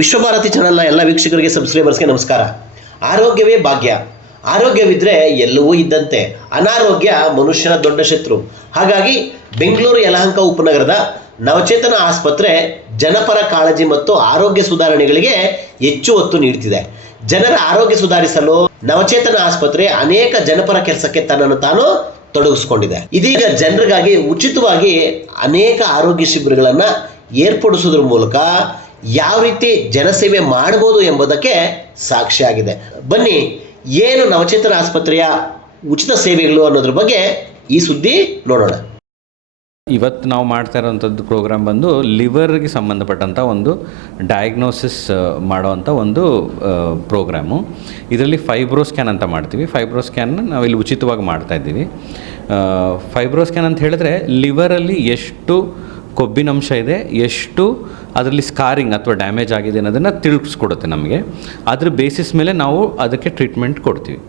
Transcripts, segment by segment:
ವಿಶ್ವಭಾರತಿ ಚಾನೆಲ್ನ ಎಲ್ಲ ವೀಕ್ಷಕರಿಗೆ ಸಬ್ಸ್ಕ್ರೈಬರ್ಸ್ಗೆ ನಮಸ್ಕಾರ. ಆರೋಗ್ಯವೇ ಭಾಗ್ಯ. ಆರೋಗ್ಯವಿದ್ದರೆ ಎಲ್ಲವೂ ಇದ್ದಂತೆ. ಅನಾರೋಗ್ಯ ಮನುಷ್ಯನ ದೊಡ್ಡ ಶತ್ರು. ಹಾಗಾಗಿ ಬೆಂಗಳೂರು ಯಲಹಂಕ ಉಪನಗರದ ನವಚೇತನ ಆಸ್ಪತ್ರೆ ಜನಪರ ಕಾಳಜಿ ಮತ್ತು ಆರೋಗ್ಯ ಸುಧಾರಣೆಗಳಿಗೆ ಹೆಚ್ಚು ಒತ್ತು ನೀಡುತ್ತಿದೆ. ಜನರ ಆರೋಗ್ಯ ಸುಧಾರಿಸಲು ನವಚೇತನ ಆಸ್ಪತ್ರೆ ಅನೇಕ ಜನಪರ ಕೆಲಸಕ್ಕೆ ತನ್ನನ್ನು ತಾನು ತೊಡಗಿಸಿಕೊಂಡಿದೆ. ಇದೀಗ ಜನರಿಗಾಗಿ ಉಚಿತವಾಗಿ ಅನೇಕ ಆರೋಗ್ಯ ಶಿಬಿರಗಳನ್ನು ಏರ್ಪಡಿಸೋದ್ರ ಮೂಲಕ ಯಾವ ರೀತಿ ಜನಸೇವೆ ಮಾಡಬಹುದು ಎಂಬುದಕ್ಕೆ ಸಾಕ್ಷಿಯಾಗಿದೆ. ಬನ್ನಿ, ಏನು ನವಚೇತನ ಆಸ್ಪತ್ರೆಯ ಉಚಿತ ಸೇವೆಗಳು ಅನ್ನೋದ್ರ ಬಗ್ಗೆ ಈ ಸುದ್ದಿ ನೋಡೋಣ. ಇವತ್ತು ನಾವು ಮಾಡ್ತಾ ಇರೋವಂಥದ್ದು ಪ್ರೋಗ್ರಾಮ್ ಬಂದು ಲಿವರ್ಗೆ ಸಂಬಂಧಪಟ್ಟಂಥ ಒಂದು ಡಯಾಗ್ನೋಸಿಸ್ ಮಾಡೋವಂಥ ಒಂದು ಪ್ರೋಗ್ರಾಮು. ಇದರಲ್ಲಿ ಫೈಬ್ರೋ ಸ್ಕ್ಯಾನ್ ಅಂತ ಮಾಡ್ತೀವಿ. ಫೈಬ್ರೋ ಸ್ಕ್ಯಾನ್ನ ನಾವಿಲ್ಲಿ ಉಚಿತವಾಗಿ ಮಾಡ್ತಾಯಿದ್ದೀವಿ. ಫೈಬ್ರೋ ಸ್ಕ್ಯಾನ್ ಅಂತ ಹೇಳಿದ್ರೆ ಲಿವರಲ್ಲಿ ಎಷ್ಟು ಕೊಬ್ಬಿನಂಶ ಇದೆ, ಎಷ್ಟು ಅದರಲ್ಲಿ ಸ್ಕಾರಿಂಗ್ ಅಥವಾ ಡ್ಯಾಮೇಜ್ ಆಗಿದೆ ಅನ್ನೋದನ್ನು ತಿಳಿಸ್ಕೊಡುತ್ತೆ ನಮಗೆ. ಅದ್ರ ಬೇಸಿಸ್ ಮೇಲೆ ನಾವು ಅದಕ್ಕೆ ಟ್ರೀಟ್ಮೆಂಟ್ ಕೊಡ್ತೀವಿ.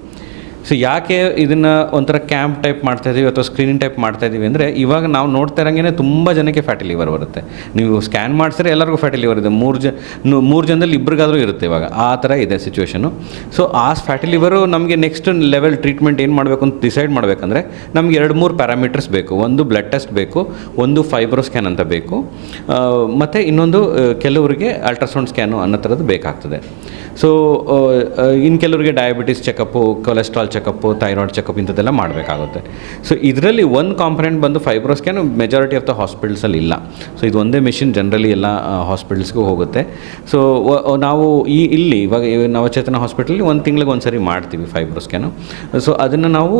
ಸೊ ಯಾಕೆ ಇದನ್ನು ಒಂಥರ ಕ್ಯಾಂಪ್ ಟೈಪ್ ಮಾಡ್ತಾಯಿದ್ದೀವಿ ಅಥವಾ ಸ್ಕ್ರೀನಿಂಗ್ ಟೈಪ್ ಮಾಡ್ತಾಯಿದ್ದೀವಿ ಅಂದರೆ, ಇವಾಗ ನಾವು ನೋಡ್ತಾ ಇರೋಂಗೆ ತುಂಬ ಜನಕ್ಕೆ ಫ್ಯಾಟಿ ಲಿವರ್ ಬರುತ್ತೆ. ನೀವು ಸ್ಕ್ಯಾನ್ ಮಾಡಿಸಿದ್ರೆ ಎಲ್ಲರಿಗೂ ಫ್ಯಾಟಿ ಲಿವರ್ ಇದೆ. ಮೂರು ಜನದಲ್ಲಿ ಇಬ್ಬರಿಗಾದರೂ ಇರುತ್ತೆ ಇವಾಗ. ಆ ಥರ ಇದೆ ಸಿಚುವೇಷನು. ಸೊ ಆ ಫ್ಯಾಟಿ ಲಿವರು ನಮಗೆ ನೆಕ್ಸ್ಟ್ ಲೆವೆಲ್ ಟ್ರೀಟ್ಮೆಂಟ್ ಏನು ಮಾಡಬೇಕು ಅಂತ ಡಿಸೈಡ್ ಮಾಡಬೇಕಂದ್ರೆ ನಮಗೆ 2-3 ಪ್ಯಾರಾಮೀಟರ್ಸ್ ಬೇಕು. ಒಂದು ಬ್ಲಡ್ ಟೆಸ್ಟ್ ಬೇಕು, ಒಂದು ಫೈಬ್ರೋ ಸ್ಕ್ಯಾನ್ ಅಂತ ಬೇಕು, ಮತ್ತು ಇನ್ನೊಂದು ಕೆಲವರಿಗೆ ಅಲ್ಟ್ರಾಸೌಂಡ್ ಸ್ಕ್ಯಾನು ಅನ್ನೋ ಥರದ್ದು ಬೇಕಾಗ್ತದೆ. ಸೊ ಇನ್ನು ಕೆಲವರಿಗೆ diabetes checkup, cholesterol checkup, thyroid checkup ಇಂಥದ್ದೆಲ್ಲ ಮಾಡಬೇಕಾಗುತ್ತೆ. ಸೊ ಇದರಲ್ಲಿ ಒಂದು ಕಾಂಪೊನೆಂಟ್ ಬಂದು fibro scan majority of the ಹಾಸ್ಪಿಟಲ್ಸಲ್ಲಿ ಇಲ್ಲ. ಸೊ ಇದು ಒಂದೇ ಮಿಷಿನ್ ಜನರಲಿ ಎಲ್ಲ ಹಾಸ್ಪಿಟಲ್ಸ್ಗೂ ಹೋಗುತ್ತೆ. ಸೊ ನಾವು ಇಲ್ಲಿ ಇವಾಗ ನವಚೇತನ ಹಾಸ್ಪಿಟಲಲ್ಲಿ ಒಂದು ತಿಂಗಳಿಗೆ ಒಂದು ಸರಿ ಮಾಡ್ತೀವಿ ಫೈಬ್ರೋ ಸ್ಕ್ಯಾನು. ಸೊ ಅದನ್ನು ನಾವು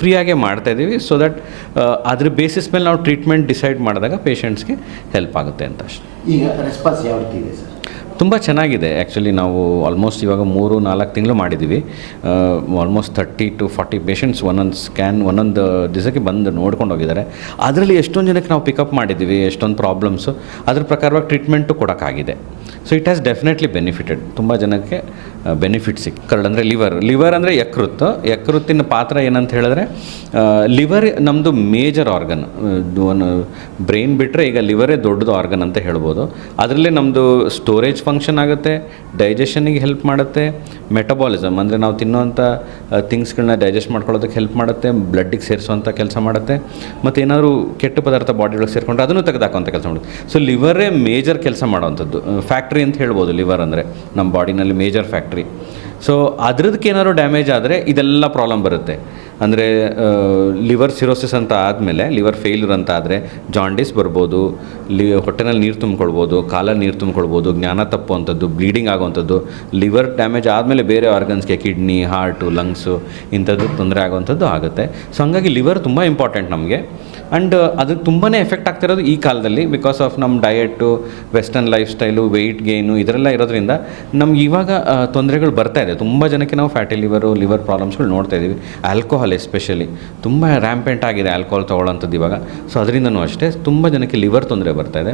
ಫ್ರೀಯಾಗೇ ಮಾಡ್ತಾಯಿದ್ದೀವಿ. ಸೊ ದಟ್ ಅದ್ರ ಬೇಸಿಸ್ ಮೇಲೆ ನಾವು ಟ್ರೀಟ್ಮೆಂಟ್ ಡಿಸೈಡ್ ಮಾಡಿದಾಗ ಪೇಷಂಟ್ಸ್ಗೆ ಹೆಲ್ಪ್ ಆಗುತ್ತೆ ಅಂತ ಅಷ್ಟೇ. ಈಗ ರೆಸ್ಪಾನ್ಸ್ ಯಾವ ರೀತಿ ಇದೆ ಸರ್? ತುಂಬ ಚೆನ್ನಾಗಿದೆ. ಆ್ಯಕ್ಚುಲಿ ನಾವು ಆಲ್ಮೋಸ್ಟ್ ಇವಾಗ 3-4 ತಿಂಗಳು ಮಾಡಿದ್ದೀವಿ. ಆಲ್ಮೋಸ್ಟ್ 30 to 40 ಪೇಷಂಟ್ಸ್ ಒಂದೊಂದು ಸ್ಕ್ಯಾನ್ ಒಂದೊಂದು ದಿವಸಕ್ಕೆ ಬಂದು ನೋಡ್ಕೊಂಡು ಹೋಗಿದ್ದಾರೆ. ಅದರಲ್ಲಿ ಎಷ್ಟೊಂದು ಜನಕ್ಕೆ ನಾವು ಪಿಕಪ್ ಮಾಡಿದ್ದೀವಿ, ಎಷ್ಟೊಂದು ಪ್ರಾಬ್ಲಮ್ಸು ಅದ್ರ ಪ್ರಕಾರವಾಗಿ ಟ್ರೀಟ್ಮೆಂಟು ಕೊಡೋಕ್ಕಾಗಿದೆ. So it has definitely benefited. ತುಂಬ ಜನಕ್ಕೆ ಬೆನಿಫಿಟ್ ಸಿಕ್ಕ ಅಂದರೆ ಲಿವರ್ ಅಂದರೆ ಯಕೃತ್ತಿನ ಪಾತ್ರ ಏನಂತ ಹೇಳಿದ್ರೆ, ಲಿವರ್ ನಮ್ಮದು ಮೇಜರ್ ಆರ್ಗನ್. ಬ್ರೈನ್ ಬಿಟ್ಟರೆ ಈಗ ಲಿವರೇ ದೊಡ್ಡದು ಆರ್ಗನ್ ಅಂತ ಹೇಳ್ಬೋದು. ಅದರಲ್ಲಿ ನಮ್ಮದು ಸ್ಟೋರೇಜ್ ಫಂಕ್ಷನ್ ಆಗುತ್ತೆ, ಡೈಜೆಷನಿಗೆ ಹೆಲ್ಪ್ ಮಾಡುತ್ತೆ, ಮೆಟಬಾಲಿಸಮ್ ಅಂದರೆ ನಾವು ತಿನ್ನೋವಂಥ ಥಿಂಗ್ಸ್ಗಳನ್ನ ಡೈಜೆಸ್ಟ್ ಮಾಡ್ಕೊಳ್ಳೋದಕ್ಕೆ ಹೆಲ್ಪ್ ಮಾಡುತ್ತೆ, ಬ್ಲಡ್ಡಿಗೆ ಸೇರಿಸುವಂಥ ಕೆಲಸ ಮಾಡುತ್ತೆ, ಮತ್ತು ಏನಾದರೂ ಕೆಟ್ಟ ಪದಾರ್ಥ ಬಾಡಿ ಒಳಗೆ ಸೇರಿಕೊಂಡ್ರೆ ಅದನ್ನು ತೆಗೆದಾಕುವಂಥ ಕೆಲಸ ಮಾಡುತ್ತೆ. ಸೊ ಲಿವರೇ ಮೇಜರ್ ಕೆಲಸ ಮಾಡೋವಂಥದ್ದು. ಫ್ಯಾಕ್ಟ್ರಿ ಅಂತ ಹೇಳ್ಬೋದು ಲಿವರ್ ಅಂದರೆ, ನಮ್ಮ ಬಾಡಿನಲ್ಲಿ ಮೇಜರ್ ಫ್ಯಾಕ್ಟ್ರಿ. ಸೊ ಅದ್ರದಕ್ಕೆ ಏನಾದ್ರು ಡ್ಯಾಮೇಜ್ ಆದರೆ ಇದೆಲ್ಲ ಪ್ರಾಬ್ಲಮ್ ಬರುತ್ತೆ. ಅಂದರೆ ಲಿವರ್ ಸಿರೋಸಿಸ್ ಅಂತ ಆದಮೇಲೆ, ಲಿವರ್ ಫೇಲ್ಯೂರ್ ಅಂತ ಆದರೆ ಜಾಂಡೀಸ್ ಬರ್ಬೋದು, ಹೊಟ್ಟೆನಲ್ಲಿ ನೀರು ತುಂಬ್ಕೊಳ್ಬೋದು, ಕಾಲಲ್ಲಿ ನೀರು ತುಂಬ್ಕೊಳ್ಬೋದು, ಜ್ಞಾನ ತಪ್ಪುವಂಥದ್ದು, ಬ್ಲೀಡಿಂಗ್ ಆಗುವಂಥದ್ದು. ಲಿವರ್ ಡ್ಯಾಮೇಜ್ ಆದಮೇಲೆ ಬೇರೆ ಆರ್ಗನ್ಸ್ಗೆ ಕಿಡ್ನಿ, ಹಾರ್ಟು, ಲಂಗ್ಸು ಇಂಥದ್ದು ತೊಂದರೆ ಆಗುವಂಥದ್ದು ಆಗುತ್ತೆ. ಸೊ ಹಂಗಾಗಿ ಲಿವರ್ ತುಂಬ ಇಂಪಾರ್ಟೆಂಟ್ ನಮಗೆ. ಆ್ಯಂಡ್ ಅದು ತುಂಬಾ ಎಫೆಕ್ಟ್ ಆಗ್ತಿರೋದು ಈ ಕಾಲದಲ್ಲಿ ಬಿಕಾಸ್ ಆಫ್ ನಮ್ಮ diet, western lifestyle, weight gain ಇದರೆಲ್ಲ ಇರೋದ್ರಿಂದ ನಮ್ಗೆ ಇವಾಗ ತೊಂದರೆಗಳು ಬರ್ತಾ ಇದೆ. ತುಂಬ ಜನಕ್ಕೆ ನಾವು ಫ್ಯಾಟಿ ಲಿವರ್ ಪ್ರಾಬ್ಲಮ್ಸ್ಗಳು ನೋಡ್ತಾ ಇದ್ದೀವಿ. ಆಲ್ಕೋಹಾಲ್ ಎಸ್ಪೆಷಲಿ ತುಂಬ ರ್ಯಾಂಪೆಂಟ್ ಆಗಿದೆ ಆಲ್ಕೋಹಾಲ್ ತೊಗೊಳ್ಳೋಂಥದ್ದು ಇವಾಗ. ಸೊ ಅದರಿಂದನೂ ಅಷ್ಟೇ ತುಂಬ ಜನಕ್ಕೆ ಲಿವರ್ ತೊಂದರೆ ಬರ್ತಾ ಇದೆ.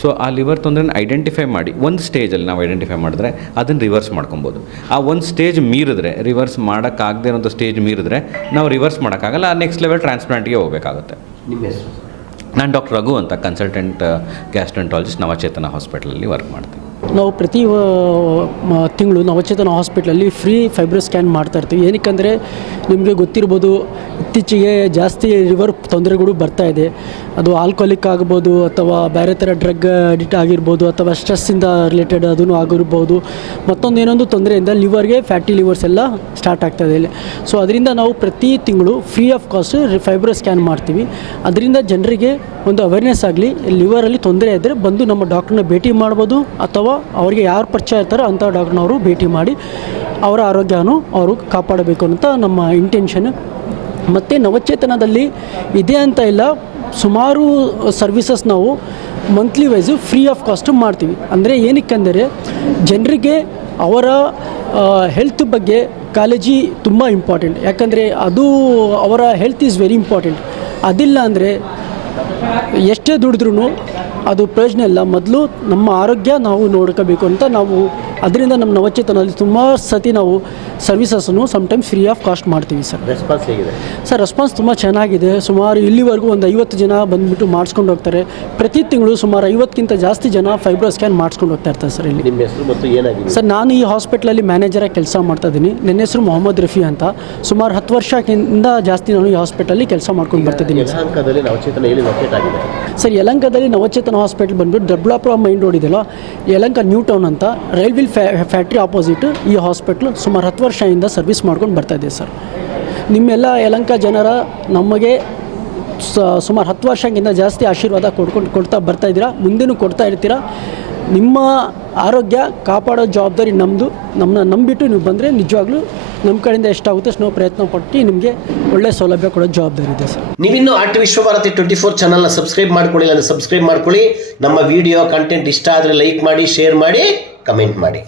ಸೊ ಆ ಲಿವರ್ ತೊಂದರೆನ ಐಡೆಂಟಿಫೈ ಮಾಡಿ ಒಂದು ಸ್ಟೇಜಲ್ಲಿ ನಾವು ಐಡೆಂಟಿಫೈ ಮಾಡಿದ್ರೆ ಅದನ್ನು ರಿವರ್ಸ್ ಮಾಡ್ಕೊಬೋದು. ಆ ಒಂದು ಸ್ಟೇಜ್ ಮೀರಿದ್ರೆ, ರಿವರ್ಸ್ ಮಾಡೋಕ್ಕಾಗದೇ ಇರೋಂಥ ಸ್ಟೇಜ್ ಮೀರಿದ್ರೆ ನಾವು ರಿವರ್ಸ್ ಮಾಡೋಕ್ಕಾಗಲ್ಲ. ಆ ನೆಕ್ಸ್ಟ್ ಲೆವೆಲ್ ಟ್ರಾನ್ಸ್ಪ್ಲಾಂಟ್ಗೆ ಹೋಗಬೇಕಾಗುತ್ತೆ. ನಿಮ್ಮ ಹೆಸರು? ನಾನು ಡಾಕ್ಟರ್ ರಘು ಅಂತ, ಕನ್ಸಲ್ಟೆಂಟ್ ಗ್ಯಾಸ್ಟ್ರೆಂಟಾಲಜಿಸ್ಟ್, ನವಚೇತನ ಹಾಸ್ಪಿಟಲಲ್ಲಿ ವರ್ಕ್ ಮಾಡ್ತೀನಿ. ನಾವು ಪ್ರತಿ ತಿಂಗಳು ನವಚೇತನ ಹಾಸ್ಪಿಟ್ಲಲ್ಲಿ ಫ್ರೀ ಫೈಬ್ರೋ ಸ್ಕ್ಯಾನ್ ಮಾಡ್ತಾಯಿರ್ತೀವಿ. ಏನಕ್ಕೆಂದರೆ ನಿಮಗೆ ಗೊತ್ತಿರ್ಬೋದು, ಇತ್ತೀಚೆಗೆ ಜಾಸ್ತಿ ಲಿವರ್ ತೊಂದರೆಗಳು ಬರ್ತಾಯಿದೆ. ಅದು ಆಲ್ಕೋಹಾಲಿಕ್ ಆಗ್ಬೋದು, ಅಥವಾ ಬೇರೆ ಥರ ಡ್ರಗ್ ಅಡಿಕ್ಟ್ ಆಗಿರ್ಬೋದು, ಅಥವಾ ಸ್ಟ್ರೆಸ್ಸಿಂದ ರಿಲೇಟೆಡ್ ಅದೂ ಆಗಿರ್ಬೋದು. ಮತ್ತೊಂದು ಏನೊಂದು ತೊಂದರೆಯಿಂದ ಲಿವರ್ಗೆ ಫ್ಯಾಟಿ ಲಿವರ್ಸ್ ಎಲ್ಲ ಸ್ಟಾರ್ಟ್ ಆಗ್ತಾಯಿದೆ ಇಲ್ಲಿ. ಸೊ ಅದರಿಂದ ನಾವು ಪ್ರತಿ ತಿಂಗಳು free of cost fibro scan ಮಾಡ್ತೀವಿ. ಅದರಿಂದ ಜನರಿಗೆ ಒಂದು ಅವೇರ್ನೆಸ್ ಆಗಲಿ, ಲಿವರಲ್ಲಿ ತೊಂದರೆ ಇದ್ದರೆ ಬಂದು ನಮ್ಮ ಡಾಕ್ಟ್ರನ್ನ ಭೇಟಿ ಮಾಡ್ಬೋದು, ಅಥವಾ ಅವರಿಗೆ ಯಾರು ಪರಿಚಯ ಇರ್ತಾರೋ ಅಂಥ ಡಾಕ್ಟ್ರನವರು ಭೇಟಿ ಮಾಡಿ ಅವರ ಆರೋಗ್ಯನೂ ಅವರು ಕಾಪಾಡಬೇಕು ಅಂತ ನಮ್ಮ ಇಂಟೆನ್ಷನ್. ಮತ್ತು ನವಚೇತನದಲ್ಲಿ ಇದೆ ಅಂತ ಇಲ್ಲ, ಸುಮಾರು ಸರ್ವಿಸಸ್ ನಾವು monthly wise free of cost ಮಾಡ್ತೀವಿ. ಅಂದರೆ ಏನಕ್ಕೆಂದರೆ ಜನರಿಗೆ ಅವರ ಹೆಲ್ತ್ ಬಗ್ಗೆ ಕಾಳಜಿ ತುಂಬ ಇಂಪಾರ್ಟೆಂಟ್. ಯಾಕಂದರೆ ಅದು ಅವರ ಹೆಲ್ತ್ ಈಸ್ ವೆರಿ ಇಂಪಾರ್ಟೆಂಟ್. ಅದಿಲ್ಲ ಅಂದರೆ ಎಷ್ಟೇ ದುಡಿದ್ರೂ ಅದು ಪ್ರಯೋಜನ ಇಲ್ಲ. ಮೊದಲು ನಮ್ಮ ಆರೋಗ್ಯ ನಾವು ನೋಡ್ಕೋಬೇಕು ಅಂತ ನಾವು ಅದರಿಂದ ನಮ್ಮ ನವಚೇತನಲ್ಲಿ ತುಂಬ ಸತಿ ನಾವು ಸರ್ವಿಸಸ್ಸನ್ನು ಸಮ್ಟೈಮ್ಸ್ ಫ್ರೀ ಆಫ್ ಕಾಸ್ಟ್ ಮಾಡ್ತೀವಿ ಸರ್. ರೆಸ್ಪಾನ್ಸ್ ಹೇಗಿದೆ? ಸರ್ ರೆಸ್ಪಾನ್ಸ್ ತುಂಬ ಚೆನ್ನಾಗಿದೆ. ಸುಮಾರು ಇಲ್ಲಿವರೆಗೂ ಒಂದು 50 ಜನ ಬಂದುಬಿಟ್ಟು ಮಾಡಿಸ್ಕೊಂಡು ಹೋಗ್ತಾರೆ. ಪ್ರತಿ ತಿಂಗಳು ಸುಮಾರು 50ಕ್ಕಿಂತ ಜಾಸ್ತಿ ಜನ ಫೈಬ್ರೋ ಸ್ಕ್ಯಾನ್ ಮಾಡಿಸ್ಕೊಂಡು ಹೋಗ್ತಾ ಇರ್ತಾರೆ ಸರ್ ಇಲ್ಲಿ. ನಿಮ್ಮ ಹೆಸರು ಮತ್ತು ಏನಾಗಿದೆ ಸರ್? ನಾನು ಈ ಹಾಸ್ಪಿಟ್ಲಲ್ಲಿ ಮ್ಯಾನೇಜರಾಗಿ ಕೆಲಸ ಮಾಡ್ತಾ ಇದ್ದೀನಿ. ನನ್ನ ಹೆಸರು ಮೊಹಮ್ಮದ್ ರಫಿ ಅಂತ. ಸುಮಾರು 10 ವರ್ಷಕ್ಕಿಂತ ಜಾಸ್ತಿ ನಾನು ಈ ಹಾಸ್ಪಿಟಲ್ಲಿ ಕೆಲಸ ಮಾಡ್ಕೊಂಡು ಬರ್ತಿದ್ದೀನಿ ಸರ್. ಯಲಹಂಕದಲ್ಲಿ ನವಚೇತನ ಎಲ್ಲಿ ಲೊಕೇಟ್ ಆಗಿದೆ ಸರ್? ಯಲಹಂಕದಲ್ಲಿ ನವಚೇತನ ಹಾಸ್ಪಿಟಲ್ ಬಂದುಬಿಟ್ಟು ದೊಡ್ಡಬಳ್ಳಾಪುರ ಮೈನ್ ರೋಡ್ ಇದೆಯಲ್ಲ, ಯಲಹಂಕ ನ್ಯೂ ಟೌನ್ ಅಂತ ರೈಲ್ವಿಲ್ ಫ್ಯಾಕ್ಟ್ರಿ ಆಪೋಸಿಟ್ ಈ ಹಾಸ್ಪಿಟ್ಲು ಸುಮಾರು 10 ವರ್ಷದಿಂದ ಸರ್ವಿಸ್ ಮಾಡ್ಕೊಂಡು ಬರ್ತಾಯಿದೆ ಸರ್. ನಿಮ್ಮೆಲ್ಲ ಯಲಹಂಕ ಜನರ ನಮಗೆ ಸುಮಾರು 10 ವರ್ಷಕ್ಕಿಂತ ಜಾಸ್ತಿ ಆಶೀರ್ವಾದ ಕೊಡ್ತಾ ಬರ್ತಾಯಿದ್ದೀರಾ, ಮುಂದೆನೂ ಕೊಡ್ತಾ ಇರ್ತೀರಾ. ನಿಮ್ಮ ಆರೋಗ್ಯ ಕಾಪಾಡೋ ಜವಾಬ್ದಾರಿ ನಮ್ಮದು. ನಮ್ಮನ್ನ ನಂಬಿಟ್ಟು ನೀವು ಬಂದರೆ ನಿಜವಾಗ್ಲೂ ನಮ್ಮ ಕಡೆಯಿಂದ ಎಷ್ಟಾಗುತ್ತೆ ಅಷ್ಟು ನಾವು ಪ್ರಯತ್ನ ಪಟ್ಟು ನಿಮಗೆ ಒಳ್ಳೆಯ ಸೌಲಭ್ಯ ಕೊಡೋ ಜವಾಬ್ದಾರಿ ಇದೆ ಸರ್. ನೀವಿನ್ನೂ ಆರ್ಟ್ ವಿಶ್ವಭಾರತಿ 24 ಚಾನಲ್ನ ಸಬ್ಸ್ಕ್ರೈಬ್ ಮಾಡ್ಕೊಳ್ಳಿಲ್ಲ ಅಂದರೆ ಸಬ್ಸ್ಕ್ರೈಬ್ ಮಾಡ್ಕೊಳ್ಳಿ. ನಮ್ಮ ವಿಡಿಯೋ ಕಂಟೆಂಟ್ ಇಷ್ಟ ಆದರೆ ಲೈಕ್ ಮಾಡಿ, ಶೇರ್ ಮಾಡಿ, ಕಮೆಂಟ್ ಮಾಡಿ.